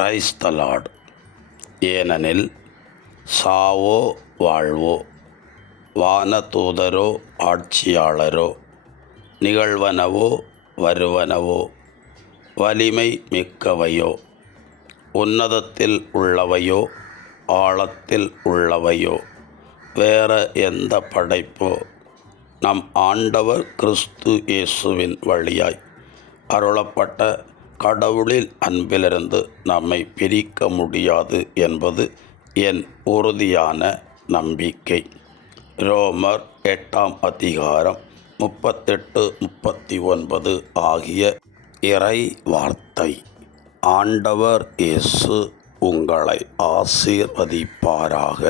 Praise the Lord. ஏனெனில் சாவோ வாழ்வோ, வானதூதரோ ஆட்சியாளரோ, நிகழ்வனவோ வருவனவோ, வலிமை மிக்கவையோ, உன்னதத்தில் உள்ளவையோ ஆழத்தில் உள்ளவையோ, வேற எந்த படைப்போ நம் ஆண்டவர் கிறிஸ்து இயேசுவின் வழியாய் அருளப்பட்ட கடவுளின் அன்பிலிருந்து நம்மை பிரிக்க முடியாது என்பது என் உறுதியான நம்பிக்கை. ரோமர் 8ஆம் அதிகாரம் 38-39 ஆகிய இறை வார்த்தை. ஆண்டவர் இயேசு உங்களை ஆசீர்வதிப்பாராக.